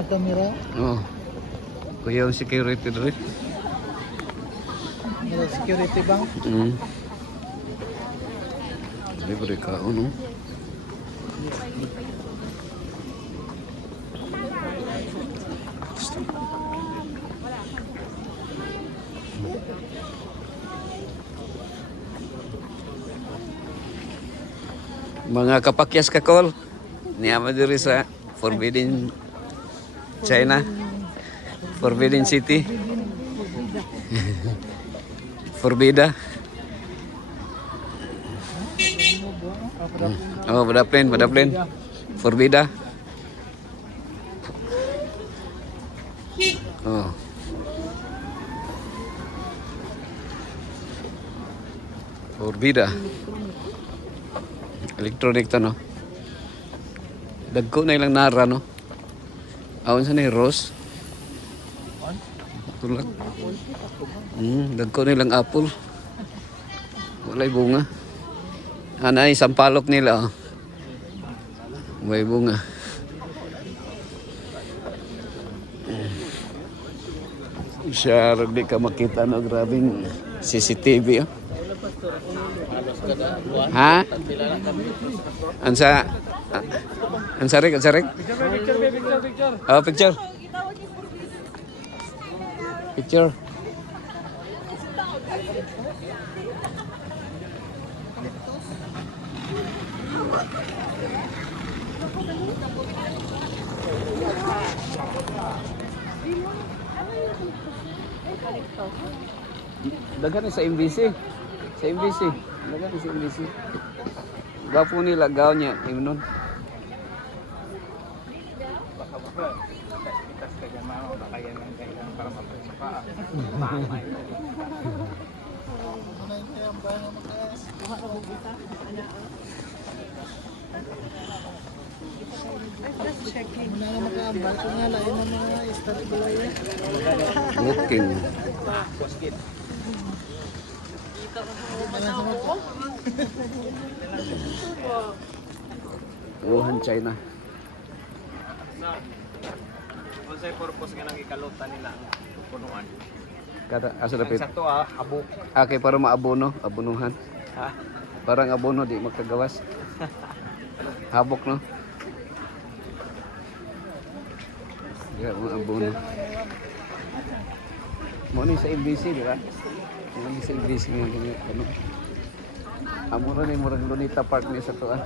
na kamera. Oh. Kuya yung security doon. Mira security bang? Libre ka, ano? Mga kapakyas kakol, niyama diri sa Forbidden China, Forbidden City, Forbida. Oh, Badaplen, Forbida. Oh. Forbida. Electronic to, no? Dagko na ilang nara, no? Awan sa ni Rose. Tulad. Dagko na ilang apple. Walay bunga. Anay, sampalok nila, oh. May bunga. Siya, di ka makita, no? Grabing CCTV, oh. Ha? Ansa? Ansarik? Picture. Oh, picture. Picture. Dagan sa MBC. Sa MBC. Dagan sa MBC. Gapo nila gaw niya imnon. Looking. Wuhan, China. Unsay purpose nga nang ikalutan nila ang punuan? Kada asa dapit. Sa to abo. Okay, para maabono, abonuhan. Ha? Parang abono di magkagawas. Habok, no? Yeah, mga abono. Mo ni sa MBC, di ba? Mo sa MBC nga ganyan, ano? Amura ni murag Lunita Park ni sa to, ah.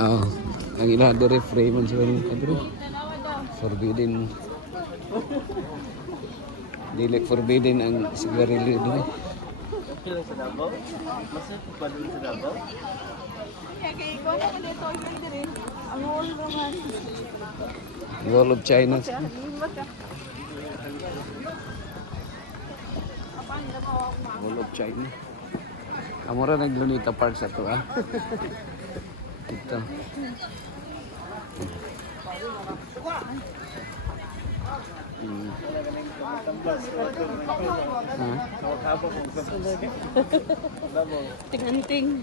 Oh, ang ila do reframe man sa kadro. Forbidden. Dili forbidden ang sigarilyo do. Pila sa Davao? Masa pa dun sa Davao? Wall of China. Wall of China. Amora nag Lunita Park sa to, ah. Ito. Ting-anting.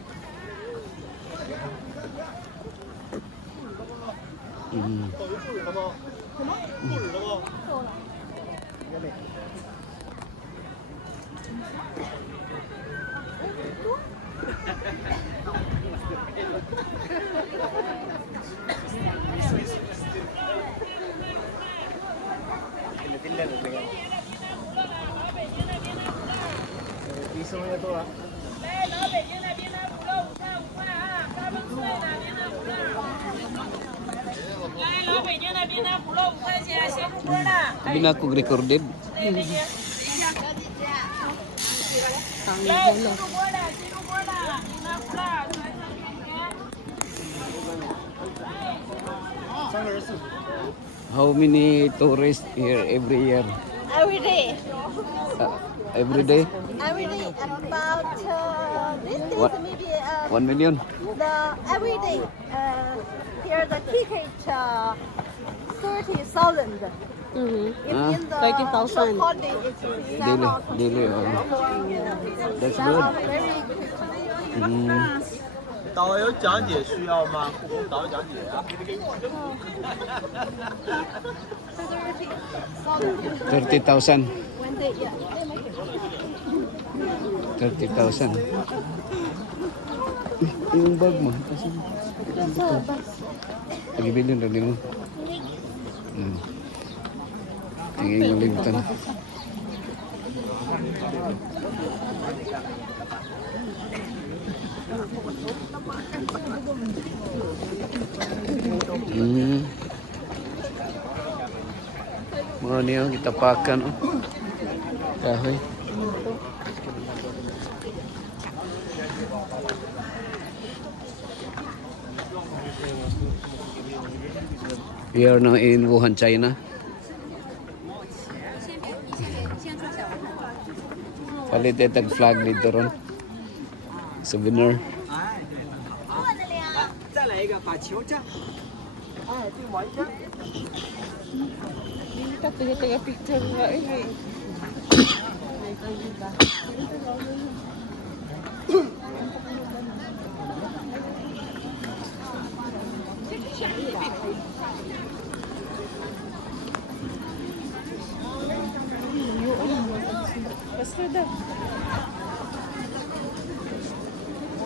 Piso mo na to ah. Hindi na ako recorded. How many tourists here every year? Every day. Every day? Every day about this days What? maybe 1 million? the every day here the ticket 30,000. Ah, 30,000. daily. That's good. Mm, 导游讲解需要吗？护工导游讲解啊。 30,000. 30,000. Yung bag mo. Pagibilin rin mo. Tingin yung libutan. Mga niyo, kita pakan. Kahoy. We are now in Wuhan, China. Palit tag flag dito ron. Souvenir. 再来一个，把球这样。哎，对，往一边。 Picture nga eh.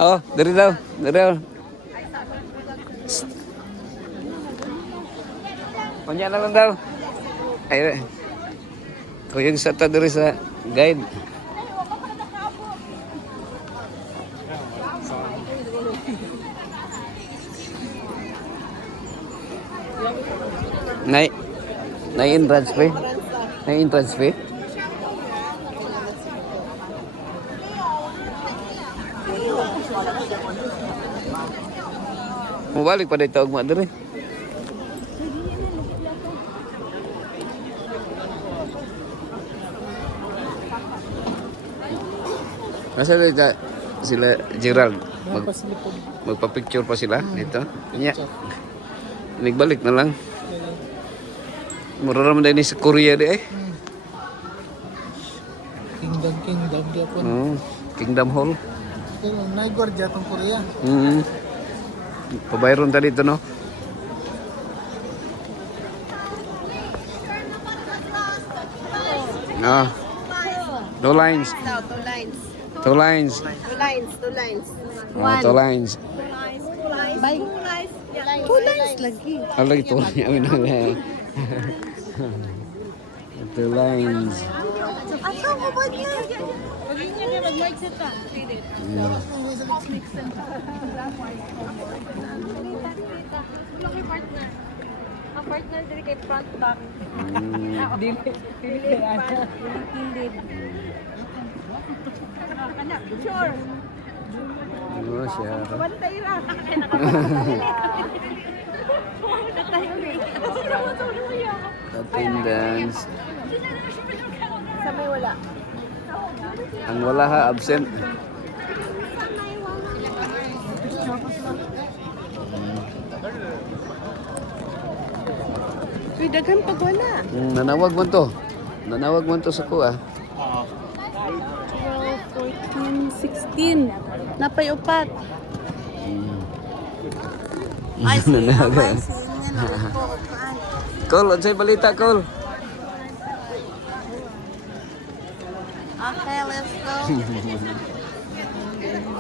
Oh, dari daw. Dari daw. Punya na lang daw. Ay, ito yung sa dari sa guide. Nay entrance fee. Nay entrance fee. Mubalik pa dito ugma diri. Nasa dito sila Gerald magpa-picture pa sila dito. Nya. Nagbalik na lang. Mura naman din sa Korea di eh. Kingdom dia pun. Kingdom Hall. Pero naigor dia tong Korea. Pabayron tadi ito no. Ah. Two lines. No, 2 lines. Two lines. 2 lines, 2 lines. Oh, two lines. 2 lines. 2 lines. 2 lines lagi. Ala ito niya minang. Two lines. Asa mo ba niya? Ang partner diri kay front back. Dili. Sure. Oh, siya. Bantay ra. Attendance. Sa may wala. Ang wala ha, absent. Uy, daghan pag wala. Nanawag mo to. Nanawag mo to sa kuha. 12, 14, 16. Napay upat. Ay, Nanawag. Call, unsay balita, call. Okay, let's go.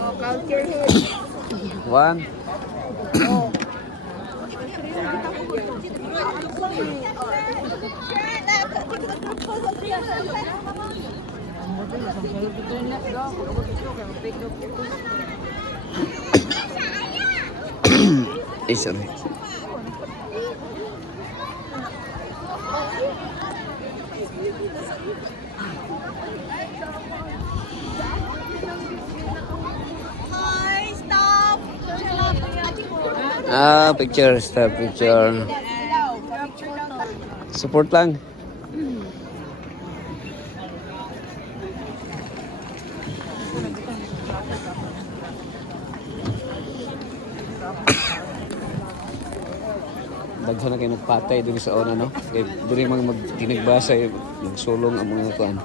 Oh, count your head. 1. Sorry. Hi, stop. Picture, stop picture. Support lang. daghan na kayo nagpatay diri sa una, no? Kaya diri mga magtinagbasa, nagsulong ang mga kuan,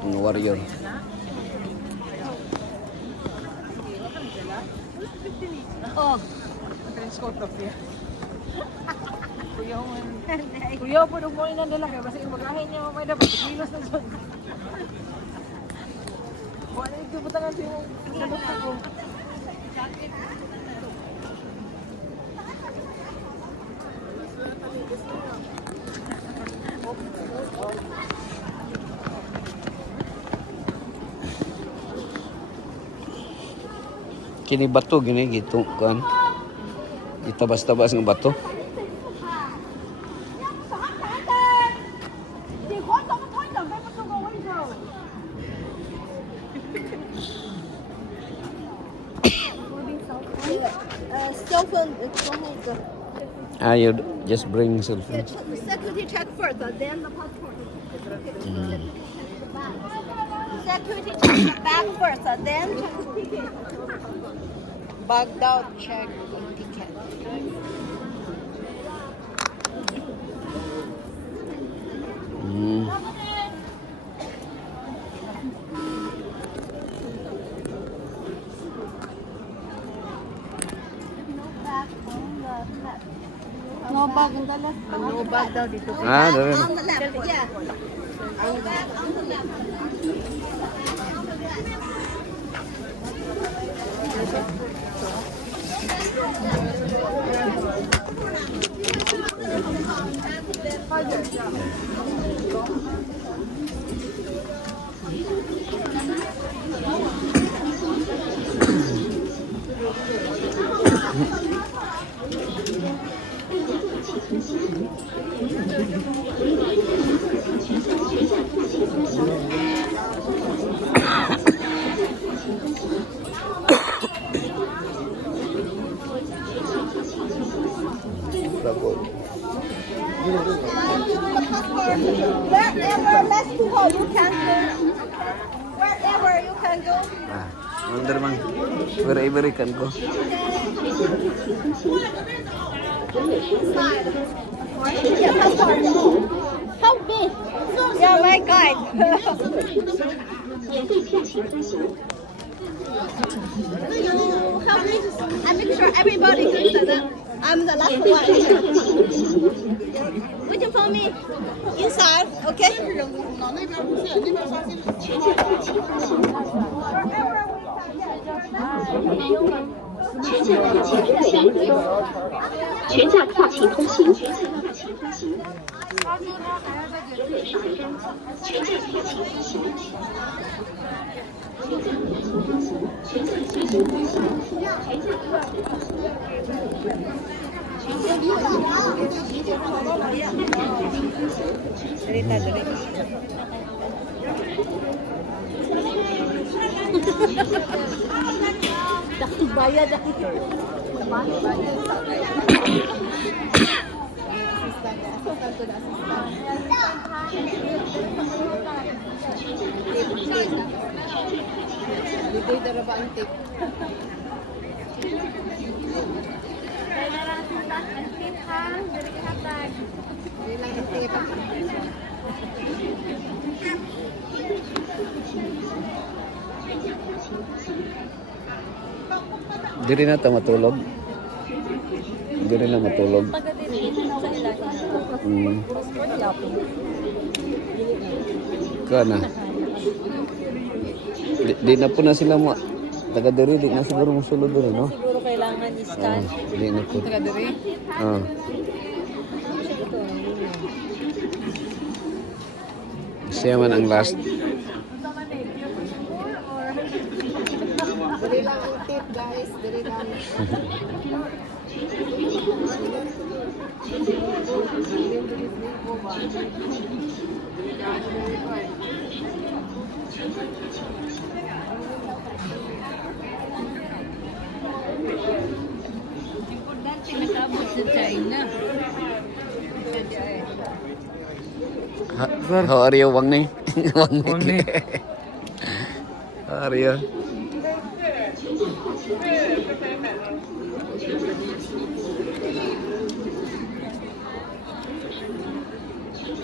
mga warrior. Oh. Kuya po nung muli na nila kaya basta yung magahin niya mamay dapat kilos na doon. Wala yung kibutangan siya yung nalukta ko. Kini bato gini gitu kan. Itabas-tabas ng bato. Cell phone, it's only the Ah, you just bring cellphone. security check first, then the passport. Security check the bag first, then ticket. Bugged out, check ticket. Mm. No bag on the left. No bag daw dito. Ah, dari. On the left, yeah. No bag on the left. Wherever less to go, you can go. Wherever you can go. Ah, wonder man. Wherever you can go. Yeah, passport. How big? Yeah, my guide. Help me. I make sure everybody thinks that I'm the last one. Waiting for me inside, okay? Bayad ako. Dito daraba ang tip. Diri na ta matulog. Diri na matulog. Mm. Kana. Di na po na sila mo. Taga diri di na siguro musulod diri, no? Siguro kailangan i-scan. Di na po. Taga diri? Ah. Siya man ang last. Dali lang ang tip, guys. Dali lang. Importante nakabot sa China. How are you, Wang Ni? Wang Ni. How are you? This is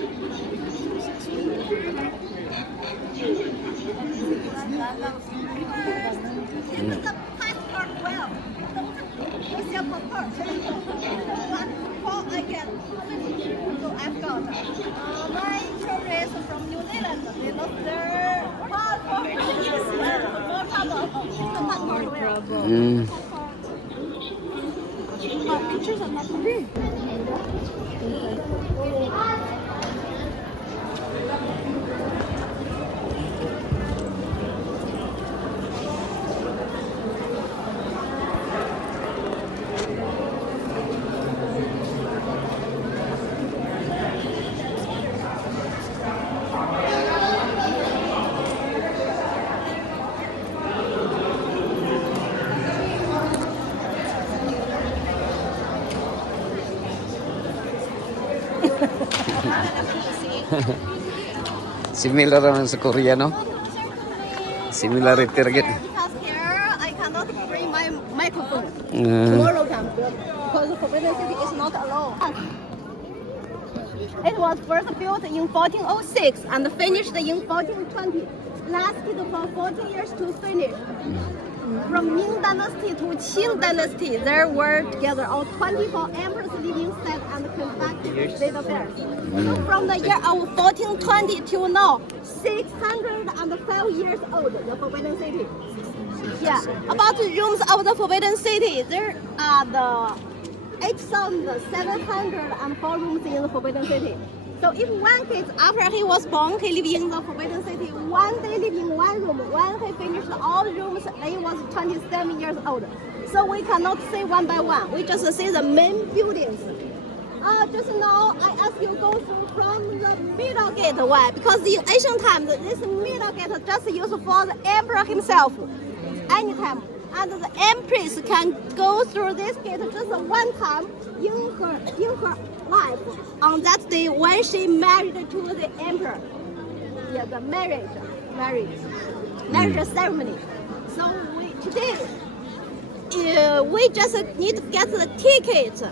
the passport well. It's your passport. But before I get so I've got my tourists from New Zealand. They lost their passport. No trouble. It's the passport well. Mm. But pictures are not big. Similar naman sa Korea, no? Similarity rin. Because here I cannot bring my microphone. Mm. Tomorrow can because the Forbidden City is not allowed. It was first built in 1406 and finished in 1420. Lasted for 40 years to finish. From Ming Dynasty to Qing Dynasty, there were together all 24 emperors living state and conducted state affairs. So from the year of 1420 till now, 605 years old, the Forbidden City. Yeah, about the rooms of the Forbidden City, there are the 8,704 rooms in the Forbidden City. So if one kid, after he was born, he lived in the Forbidden City, one day lived in one room. When he finished all rooms, he was 27 years old. So we cannot say one by one. We just see the main buildings. Just now, I asked you go through from the middle gate. Why? Because in ancient times, this middle gate just used for the emperor himself. Anytime. And the empress can go through this gate just one time in her life. On that day when she married to the emperor. Yeah, the marriage ceremony. So today, we just need to get the ticket.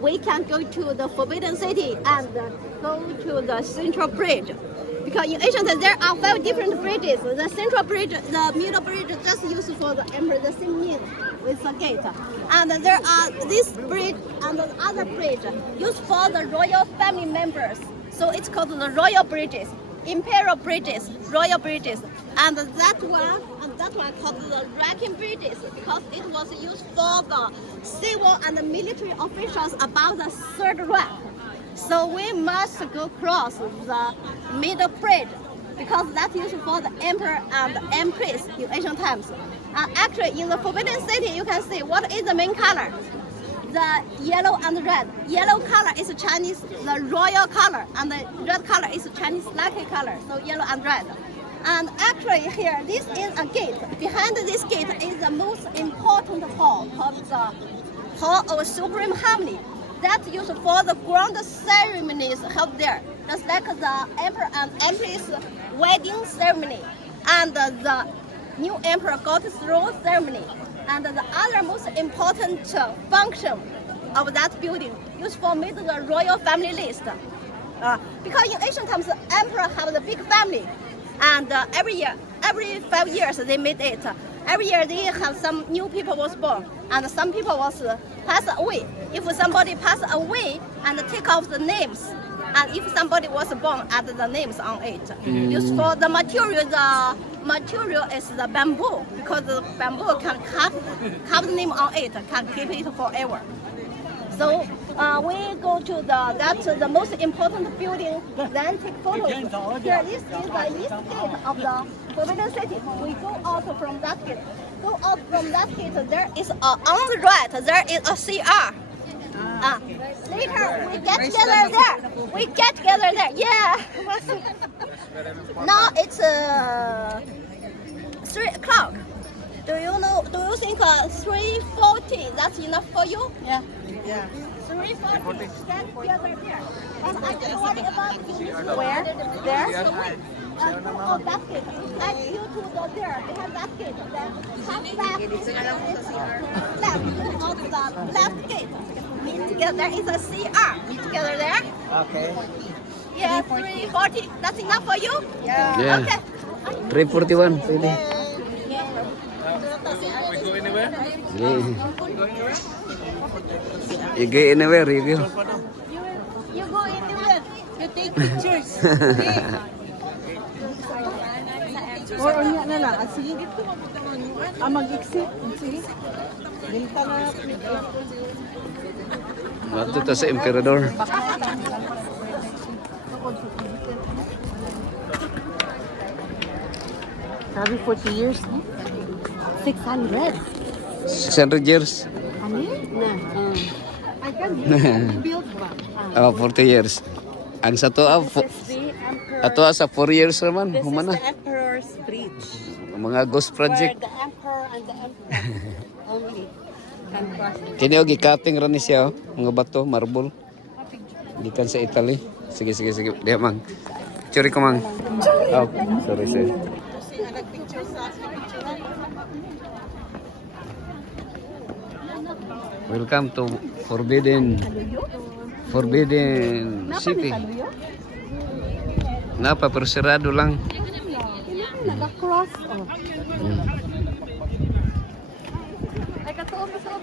We can go to the Forbidden City and go to the Central Bridge. Because in ancient times there are 5 different bridges. The Central Bridge, the Middle Bridge, just used for the emperor, the same means with the gate. And there are this bridge and the other bridge used for the royal family members. So it's called the royal bridges, imperial bridges, royal bridges. And that one called the ranking bridges because it was used for the civil and military officials above the 3rd rank. So we must go across the middle bridge because that's used for the emperor and the empress in ancient times. Actually, in the Forbidden City, you can see what is the main color. The yellow and red. Yellow color is Chinese, the royal color, and the red color is Chinese lucky color. So yellow and red. And actually here, this is a gate. Behind this gate is the most important hall called the Hall of Supreme Harmony. That's used for the grand ceremonies held there, just like the emperor and empress wedding ceremony, and the new emperor got throne ceremony, and the other most important function of that building used for make the royal family list. Because in ancient times, the emperor have the big family, and every 5 years they made it. Every year they have some new people was born, and some people was passed away. If somebody passed away and take off the names, and if somebody was born, add the names on it. Used for the material is the bamboo because the bamboo can have the name on it, can keep it forever. So we go to that's the most important building, then take photos. Here, this is the east gate of the Forbidden City. We go out from that gate. Go out from that gate, there is on the right, there is a CR. Later, we get together there. We get together there, yeah. Now it's 3 o'clock. Do you think 3:40, that's enough for you? Yeah. 3:40, get together there. And I just worry about you. Where? There? Oh, that gate. Like you to go there. They have that gate. Then come back. Left. Go out the left gate. Meet together. There is a CR. Meet together there. Okay. Yeah, 340. That's enough for you? Yeah. Okay. 341. Pwede. Yeah. You go anywhere, you go. You go anywhere. You take pictures. Or unya na lang. Ah, sige. Mag-exit. Sige. Dilta na. Mato ta sa Emperador. Sabi 40 years. 600. 600 years. Ano? Na. I can build one. Oh, 40 years. Ang sa to, ato sa 4 years naman. Humana. Emperor's Bridge. Mga ghost project. The emperor and the empress only can cross it. Kini og gikating ra ni siya, oh. Mga bato, marble. Gikan sa Italy. Sige. Diha mang. Picture ko mang. Oh, sorry sir. Welcome to Forbidden City. Napa pero sarado lang. Naka-cross. Oh. Ay, katuon pa sa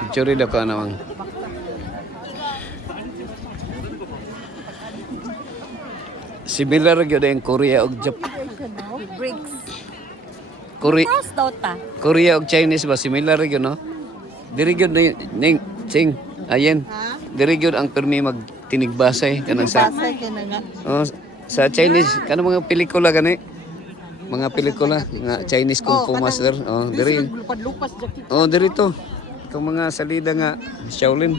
Picture daw ka namang. Similar gyud ang Korea ug Japan. bricks. Korea, Cross daw ta. Korea ug Chinese ba similar gyud no? Diri gyud ning Ching. Ayen. Diri gyud ang permi magtinigbasay kanang sa. Oh, sa Chinese kanang mga pelikula gani. Mga pelikula nga Chinese Kung Fu Master. Oh, diri. Lupas jacket. Oh, diri to. Itong mga salida nga Shaolin.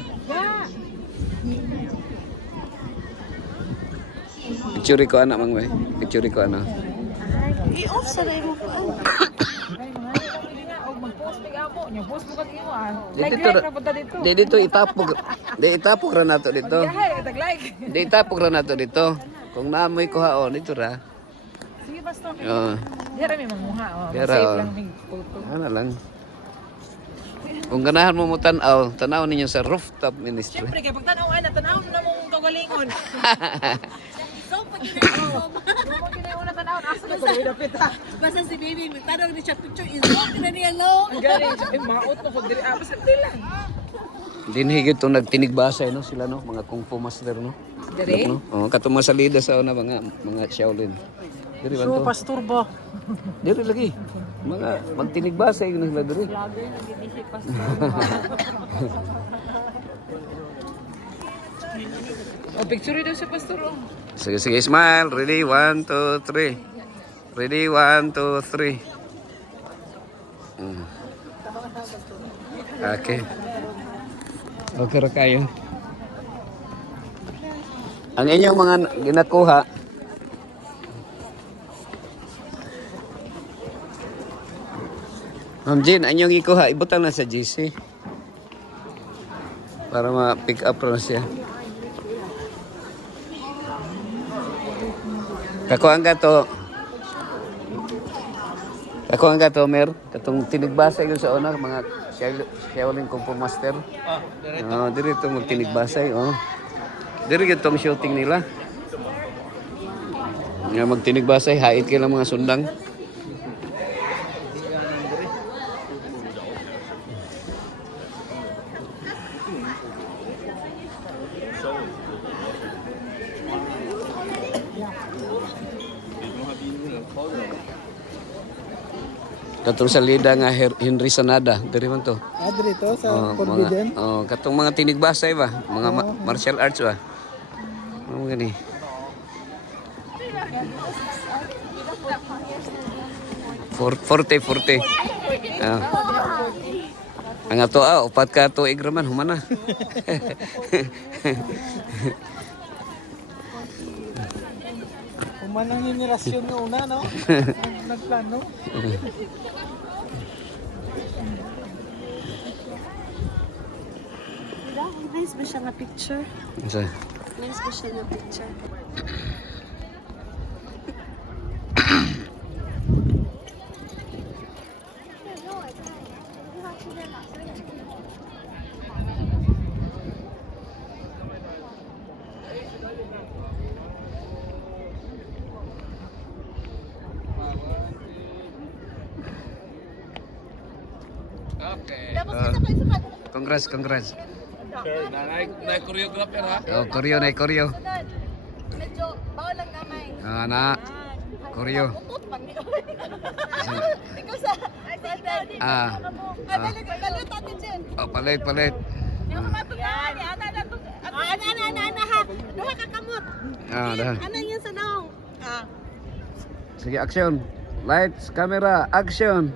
Picture ko anak mang bay. Picture ko anak. I-off sa rin mo pa. Mag-post ng amo. Yung post mo kag imo ah. Dito Like na punta dito. Di dito itapog. Di itapog ra nato dito. Yahay, tag-like. Di itapog ra nato dito. Kung naamoy ko haon dito ra. Sige basta. Oh, Dira may manguha oh. Dira, Save oh. lang may photo. ano lang. Kung ganahan mo tanaw ninyo sa rooftop ministry. Siyempre kay pagtanaw ana tanaw na mong kagalingon. So, pag ginagawa mo. Mo kinay una tanaw asa na ko dapit ha. Basta si baby, may tanong ni siya picture is walking na niya low. Ang galing siya maot mo kog diri basta lang. Dinhigit to nagtinigbasay no sila no mga Kung Fu Master no. Diri? No? Oh, katong mga salida sa una mga Shaolin. Diri ba to? pastor ba? Diri lagi. Mga magtinigbasay na sila diri. O picture daw sa pastor oh. Sige, smile. Ready? 1, 2, 3. Ready? 1, 2, 3. Okay. Okay ra kayo. Ang inyong mga ginakuha, Ma'am Jean, ang inyong ikuha, ibutang na sa GC. Para ma-pick up na siya. Kakuhaan ka to, Mer. Katong tinigbasay ko sa una, mga Shaolin Kung Fu Master. Oh, diri to magtinigbasay, oh. Diri itong shooting nila. Nga magtinigbasay, hait kay lang mga sundang. Katong salida nga Henry Sanada, diri man to. Adri to sa Forbidden. Katong mga tinigbasay ba, mga martial arts ba. Ano gani? Forte. Ang ato upat ka to igraman humana. Umanang henerasyon nga una, no? Nagplano. Nice ba siya nga picture? Sa Nice ba siya nga picture? Okay. Congrats, congrats. Sure, na choreographer ha. Oh, koryo na koryo. Medyo bawal lang gamay. Ah, na. Koryo. Utot man ni. Ikaw sa daddy. Ah. Kalit ate Jen. Oh, palit, palit. Yung matugan ni ana na to. Ana ha. Duha ka kamot. Ah, dah. Ana yun sa naong. Ah. Sige, action. Lights, camera, action.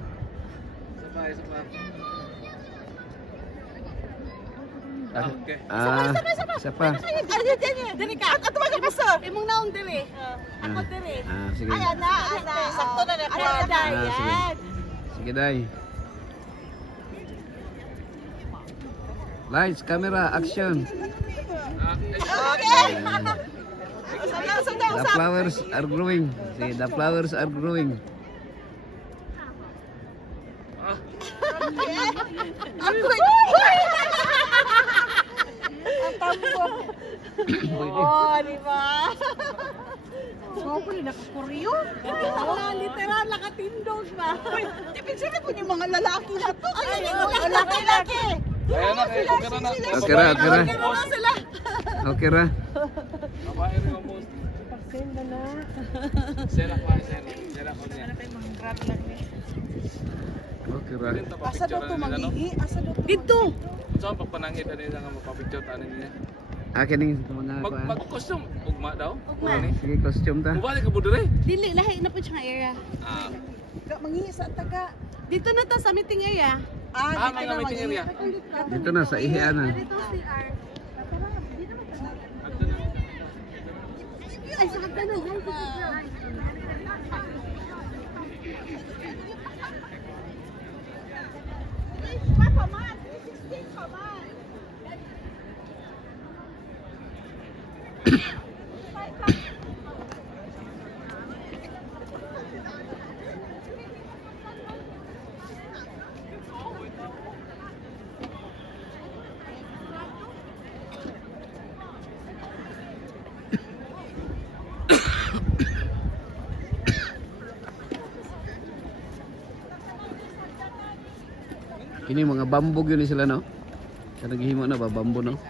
Okay. Ah, siapa? Dili ka. Ato ba ka paso? Imong naong dili. Ako dili. Ah, sige. Ay ana. Sakto na na. Ah, sige. Sige, Day. Lights, camera, action. Okay. The flowers are growing. See, the flowers are growing. Oh, di ba? Siyempre, nakakuryo. Literal, nakatindog ba? Ibig sabihin po yung mga lalaki na to. Ay, lalaki. Ayan na, okay na na. Okay ra, okay ra. Sila. Okay ra. Kabayan mo mo. Pagsenda na. Sela pa, sela pa niya. Okay ra. Asa daw to mangihi? Asa daw to? Dito. So, pagpanangit na nila nga mapapicture tanin niya. Akin ning mga Mag-costume, ugma daw. Sige, costume ta. Mubalik ka po dire. Dili, lahi na po siyang area. Ah, Mangihi sa taga. Dito na to sa meeting area. may meeting area. Dito na sa ihianan. Dito si R. Ay, sa hagdanan. Kini mga bambog yun sila, no? Sa naghihimo na ba bambo, no?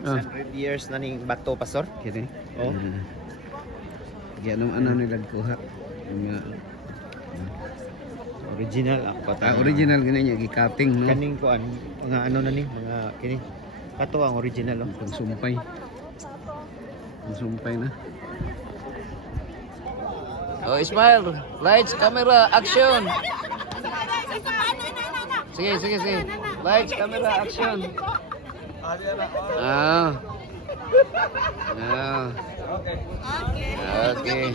Ah. 600 years na ning bato, pastor. Kini. Oh. Ganong ano nila kuha. Mga Original ako pa. original gani niya gi-cutting, no? Kaning kuan, mga ano na ni, mga kini. Kato ang original oh. Pang sumpay. Pang sumpay na. Oh, Ismail, lights, camera, action. Sige, sige, sige. Lights, camera, action. Ah. Ah. Okay.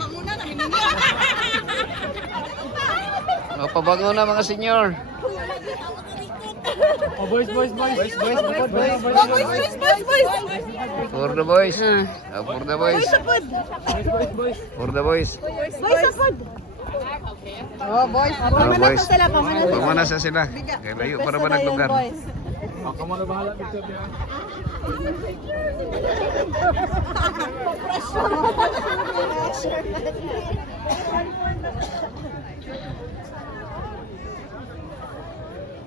Oh, pabango na mga senior. Boys. For the boys. Ah, for the boys. For the boys. Oh, boys. Ah, boys. Sila pa man. Pamanas na sila. Kaya layo para ba naglugar? Ako mo na bahala picture niya.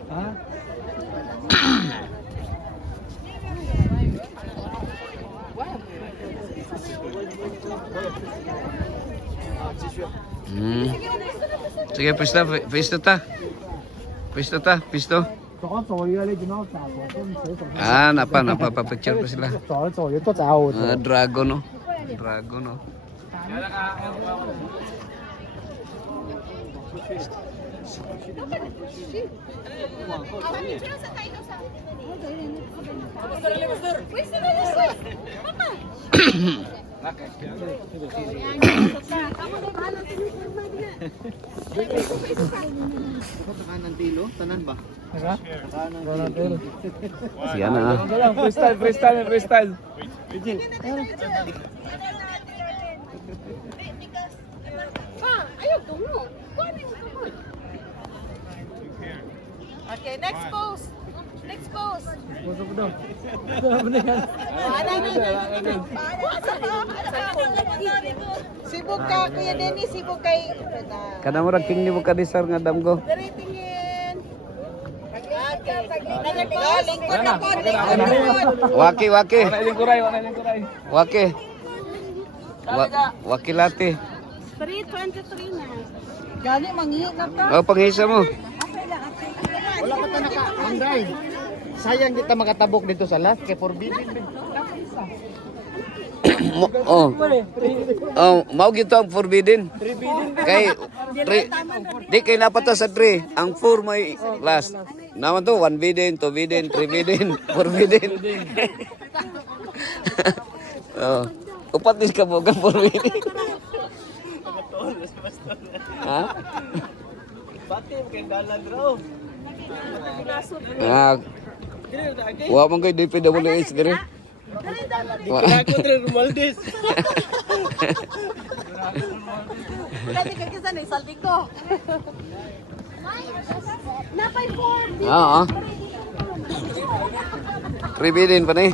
Ha? Sige, pista, pista ta. Pista ta, pisto. 左左嘅你見到雜貨都唔使做。 Ah, napapicture pa sila. 左要多雜 Ah, dragon, no? Dragon, no? Kanan tilo, tanan ba? Siya na, ah. Freestyle. Ayaw mo. Okay, next pose. Next Dispose. Sibuk ka, Kuya Denny, sibuk kay... Kana mo king ni mo kadisar nga damgo. Dari tingin. Lingkod na po, lingkod. Waki. Waki. Wakilati. 323 na. Gani, manghihi na ta. Oh, panghisa mo. Wala pa ta naka-anday. Sayang kita makatabok dito sa last kay forbidden. Oh. Oh, mau gitu ang forbidden. Kay di kay napata sa 3. Ang 4 may last. Naman to 1 bidden, 2 bidden, 3 bidden, 4 bidden. Oh. Upat dis ka mo ka forbidden. Ha? Pati kay dalan raw. Ah. Wa man kay DPWH dire. Ako tre Romualdez. Dati ka kisa na isaldi ko. Napay 4. Oo. Tribidin pa ni.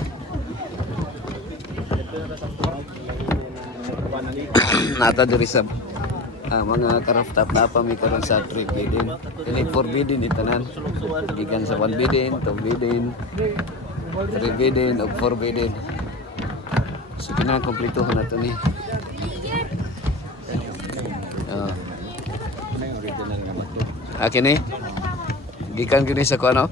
Nata diri sa mga karaftap na pa mi karon sa tribidin. Kini forbidden itanan. Gikan sa 1 bidin, 2 bidin, 3 bidin ug 4 bidin. Sige na kompleto na to ni. Akin eh. Gikan gini sa kuano?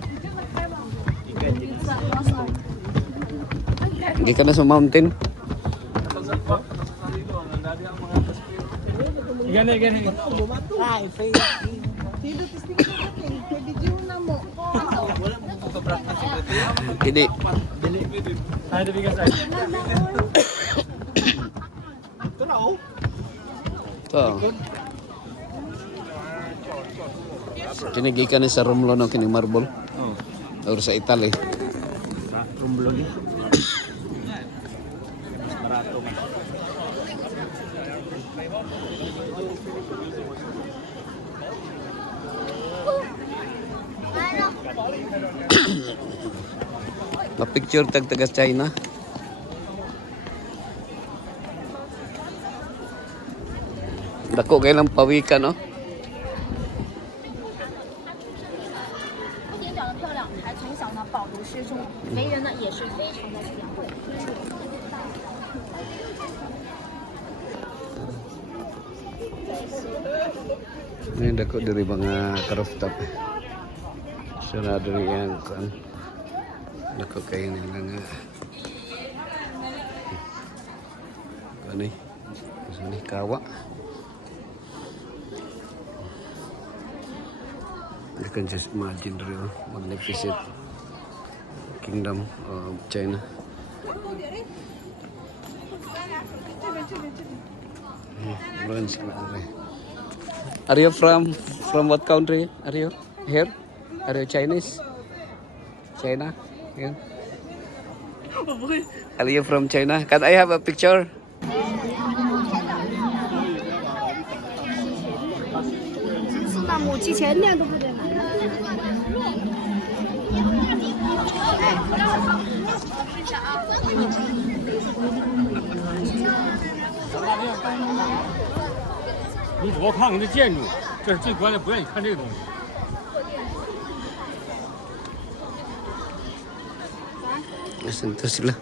Gikan na sa mountain. Gani. Sino testing ko natin? Kay video na mo. Hindi. Ay, bigas ay. Ito. Kini gikan ni sa Romlo no kini marble. Or sa Italy. Sa Romulo ni. Barato man. Ma-picture tag taga China. Dako kay lang pawika no. 不仅长得漂亮，还从小呢饱读诗书，为人呢也是非常的贤惠。 Ini dako dari mga karooftop. Sira dari yang kan. Dako kayo nila nga. Ano eh? Sini kawa. You can just imagine the real magnificent kingdom of China. Bronze na rin. Are you from what country? Are you here? Are you Chinese? China? Yeah. Are you from China? Can I have a picture? 是那母鸡前年都不得买。你多看看这建筑，这是最关键，不愿意看这个东西。 Asan to sila?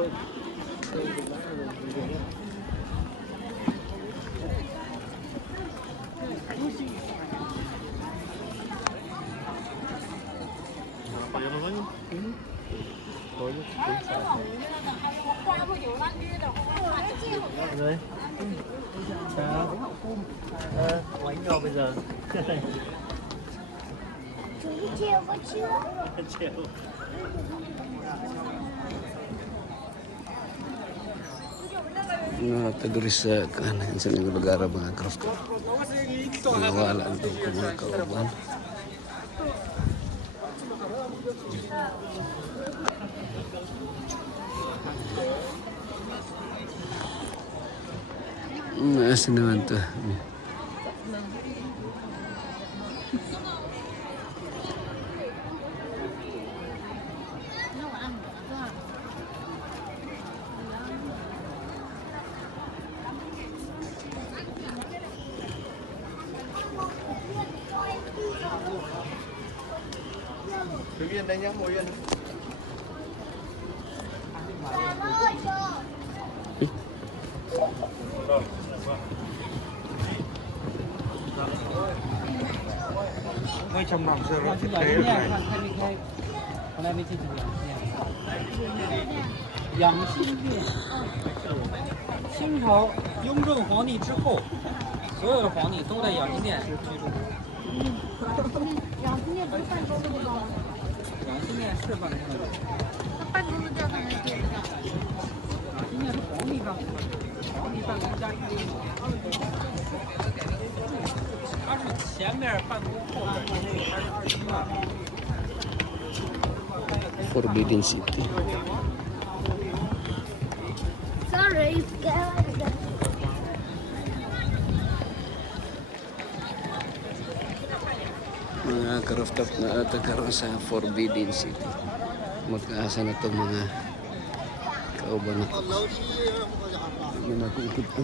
Rồi. Sao? Quánh nhau bây giờ. Chiều. Mga taga sa kanan sa mga lugar mga craft. Nawala ang itong mga kauban. Asa naman to? Bigyan na niya mo yan. Ngay trong lòng giờ nó thiết kế này. 从来没进去过。养心殿，清朝雍正皇帝之后，所有的皇帝都在养心殿居住。养心殿不是办公的地方吗？养心殿是办公的地方，那办公的地方是别人的。养心殿是皇帝办公的，皇帝办公加御用。它是前面办公，后面办公，它是21万。 Forbidden City. Sorry, Mga karooftop na karon sa Forbidden City. Magkaasa na itong mga kauban na. Manakukot ko.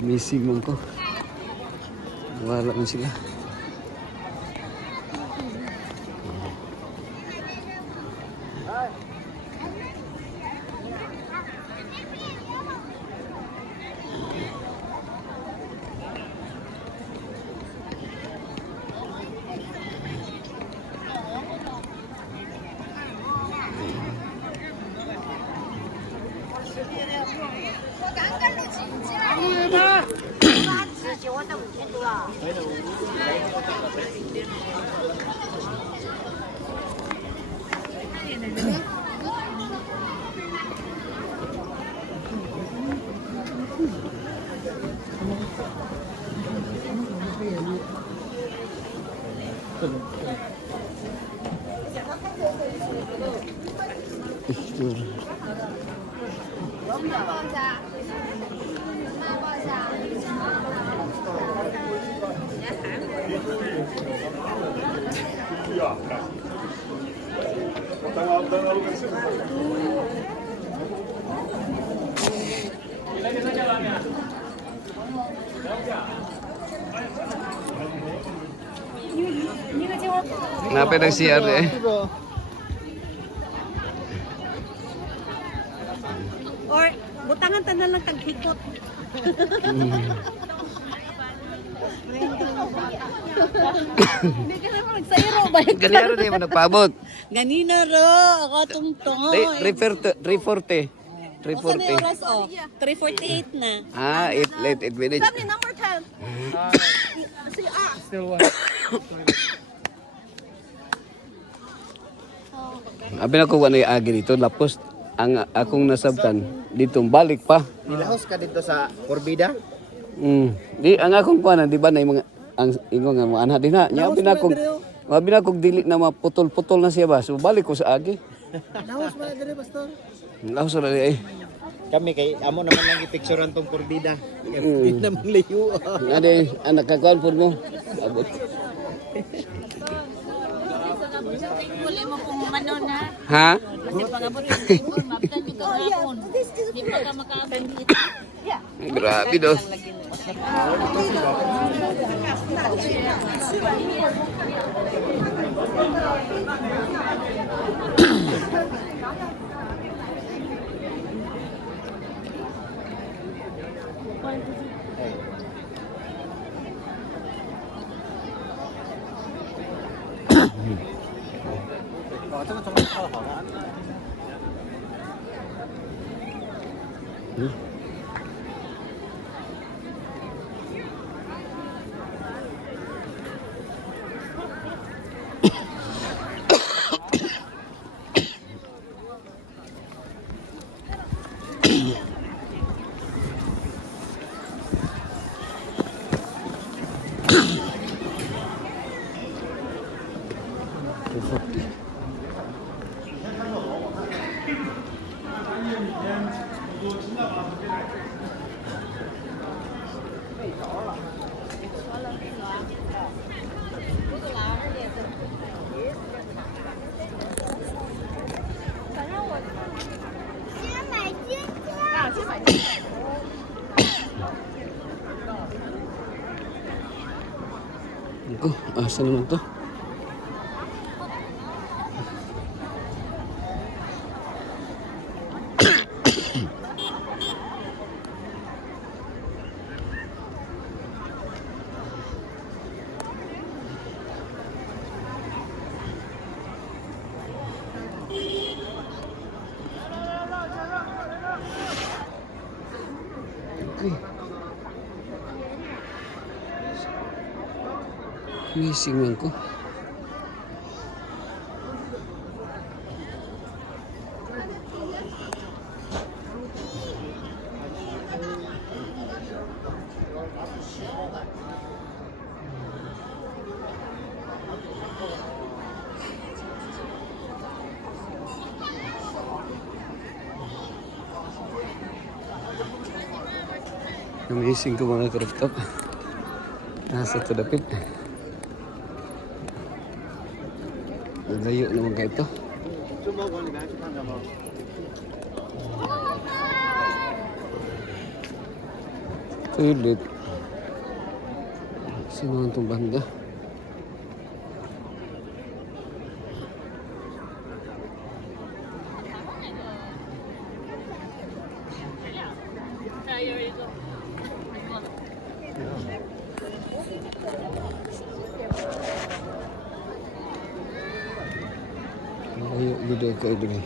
Missing man ko. Wala man sila. Napay ng CR eh. Or butangan tanan lang taghikot. Hindi ka naman nagsayro ba? Ganyan rin mo nagpaabot. Ganina ro, ako tungtong. 340. 340. Oras oh. 3:48 na. Ah, 8 minutes. Sabi number 10. Still one. Abi na ko ano yung agi dito. Lapos ang akong nasabtan dito balik pa. Nilahos ka dito sa Corbida? Di ang akong kuana di ba na yung mga ang ingon nga mga anak din na. Nya abi na kog dili na maputol-putol na siya ba. So balik ko sa agi. Lahos ba dire pastor? Lahos ra eh. Kami kay amo naman lang gipicturean tong Corbida. Hindi naman layo. Ade anak kakuan pud mo. Abot. Wala mo kung umano na. Ha? Kasi pag-abot ng timur, mabitan yung kahapon. Di pa ka makaabot dito. Grabe do. Ako, asa naman to? Misingan ko. Amazing ko mga rooftop. Nasa tudapit. Layo naman kayo ito. Tulit. Sino ang itong banda? Layo video kayo dun.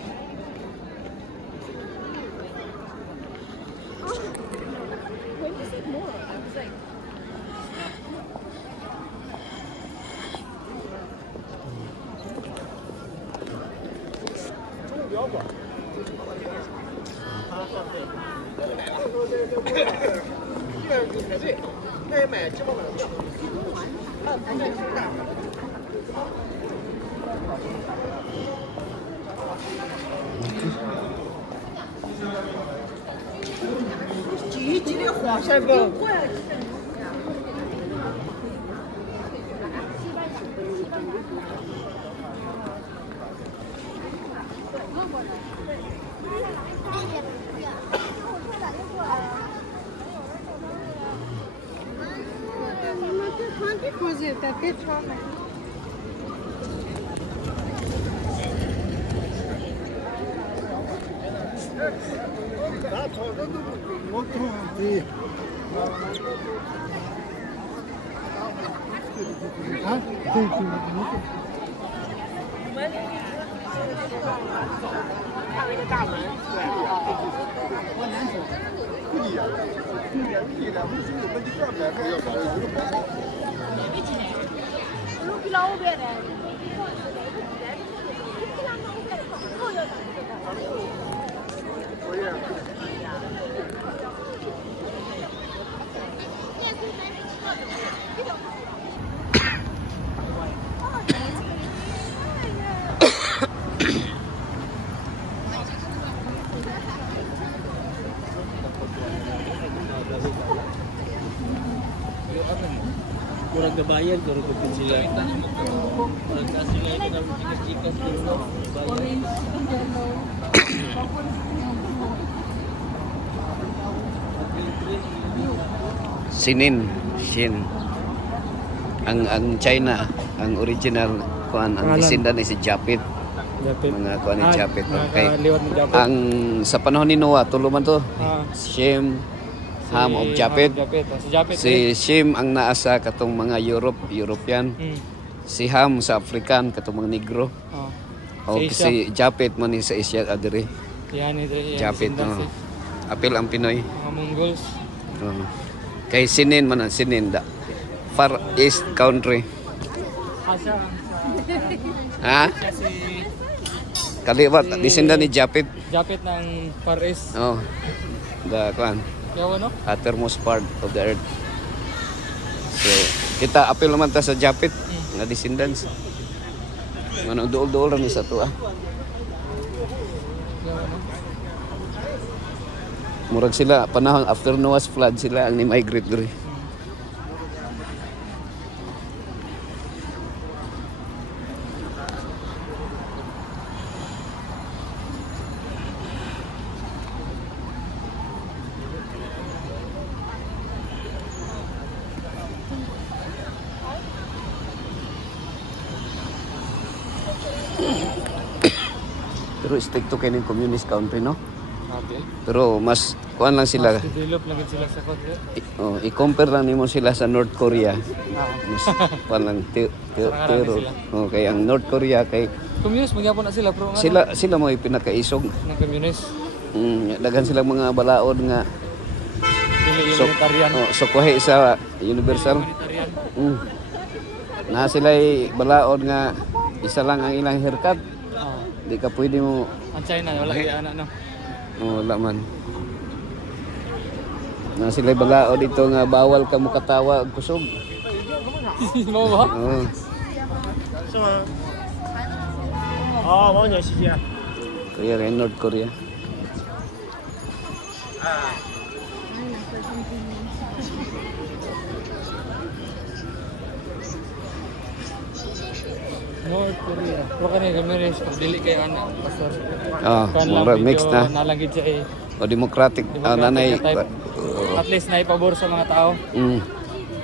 Kurang kebayar, kurang kepensilan. Kurang kasihnya itu dalam cikas-cikas dulu. Sinin, Shin. Ang China, ang original kuan ang isindan ni si Japit. Mga kuan ni Japit. Okay. Ang sa panahon ni Noah, tuluman to. Shem, Ham of Japet. Si Shem ang naa sa katong mga European. Si Ham sa African katong mga Negro. O kasi Japet man ni sa Asia adiri. Yan ito. Japet no. Apil ang Pinoy. Mga Mongols. Oo. Kay Sinin man ang Sinin da. Far East country. Asa Ha? kasi Kaliwat, disinda ni Japet. Japet ng Far East. Oh. The kwan, Yawa no? uttermost part of the earth. So, kita apil naman ta sa Japet nga descendants. Manong duol-duol rin sa to ah. Yawa no? Murag sila panahon after Noah's flood sila ang ni-migrate diri. Pero stick to kaning communist country no. Okay. Pero mas kuan lang sila. Develop lang sila sa country. I-compare lang nimo sila sa North Korea. Ah. Mas kuan lang Sarang pero sila. kay ang North Korea kay Communist magyapon na sila pero sila mo pinakaisog. ng communist. Daghan sila mga balaod nga Dili so, Unitarian. so kuhi sa universal. Unitarian. Na sila balaod nga isa lang ang ilang haircut. Oh. Di ka pwede mo Ang China wala kay ana no. wala man. Na sila balaod dito nga bawal ka mo katawa og kusog. Mo ba? Oo. 是吗？好，王姐，谢谢。 Kaya rin North Korea. North Korea. Pero kanina communist pero dili kay ana pastor. Ah, mura mix na. Nalangit siya eh. O democratic, nanay. At least naipabor sa mga tao.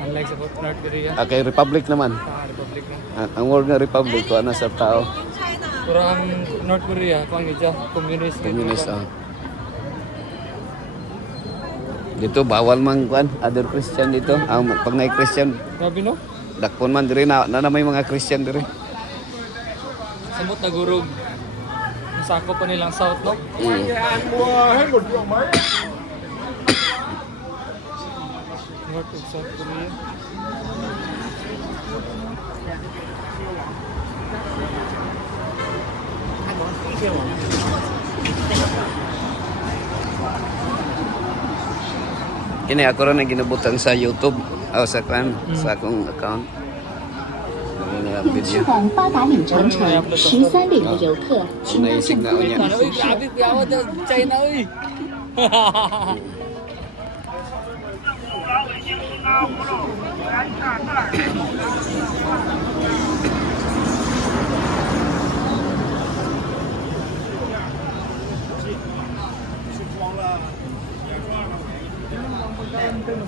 Unlike sa North Korea. Kay Republic naman. Republic na. Ang word nga Republic, ko ano sa tao. Pero ang North Korea, kung siya, communist. Communist, Dito, bawal man kuan other Christian dito. Ang pag na Christian, Grabe no? dakpon man diri na may mga Christian diri. Samot na gurog. Nasako pa nilang South, no? North of South Korea. Kini ako rin ang ginabutan sa YouTube o sa sa akong account. Mga 去 video. 往八达岭长城13里的游客，请到 Naisig 正 na 规 ako niya. 的 Uy, grabe, yawa dyan, China, uy!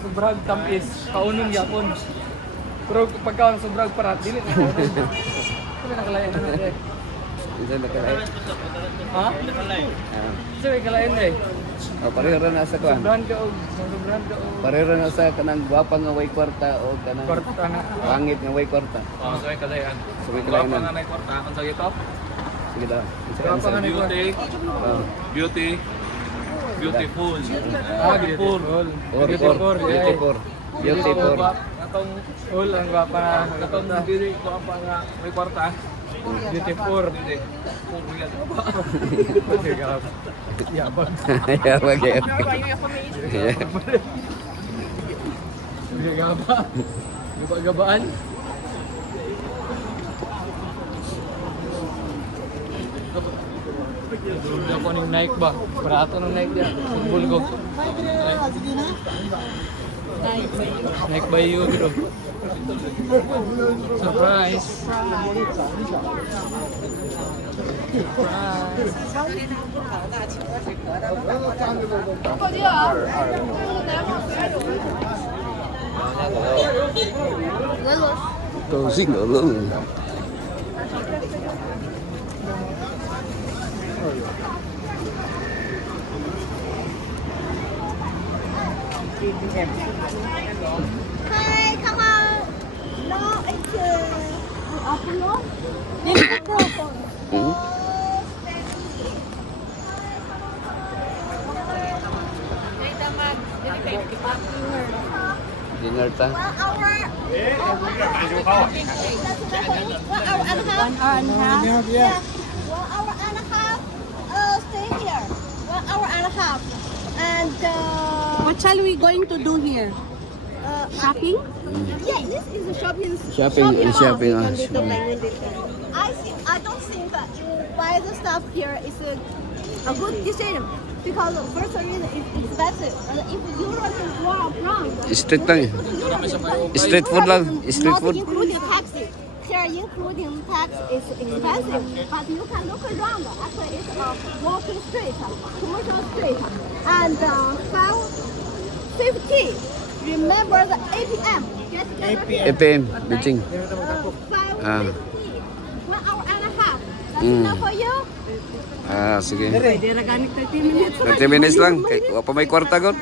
Sobrang tamis, kaunon yapon. Pero pagka sobrang parat, dili na kaunon. Sabi nakalayan na natin. Isa na kalay. Ha? Sabi kalayan na eh. Pareho ra na sa kuan. Sobrang kaog, sobrang kaog. Pareho na sa kanang gwapa nga way kwarta o kanang Kwarta na. pangit nga way kwarta. Oo, sabi kalayan. Sabi kalayan na. may kwarta, kung sa ito. Sige daw. Gwapa nga na kwarta. Beauty. Beautiful. Ah, beautiful. Beautiful. Beautiful. Atong all ang gwapa na. Atong diri ko apa nga may kwarta. Beautiful. Yabang. Yabang yan. Gaba. Gaba-gabaan. Dulu ako ning Nike ba? Barato ng Nike yan. Sumbol ko. Nike by you, bro. Surprise. Closing alone. Hi, come on. No, it's afternoon. This is the phone. Inerta. 1 hour. 1 hour and a half. 1 hour and a half. Yeah. 1 hour and a half. Stay here. 1 hour and a half. And What shall we going to do here? Shopping? yeah, this is a shopping. Shopping. I don't think that you buy the stuff here is a good decision because first reason it's expensive. And if you want to walk around, Street lang eh. Street food lang. Street not food. including taxi. Here including tax is expensive, but you can look around. Actually, it's a walking street, commercial street, and 5:50. Remember the APM. Get together. APM. Meeting. 5:50. 1 hour and a half. That's enough for you. Ah, sige. Pwede ra ganit 30 minutes. 30 minutes lang. Kay, wa pa may kwarta god.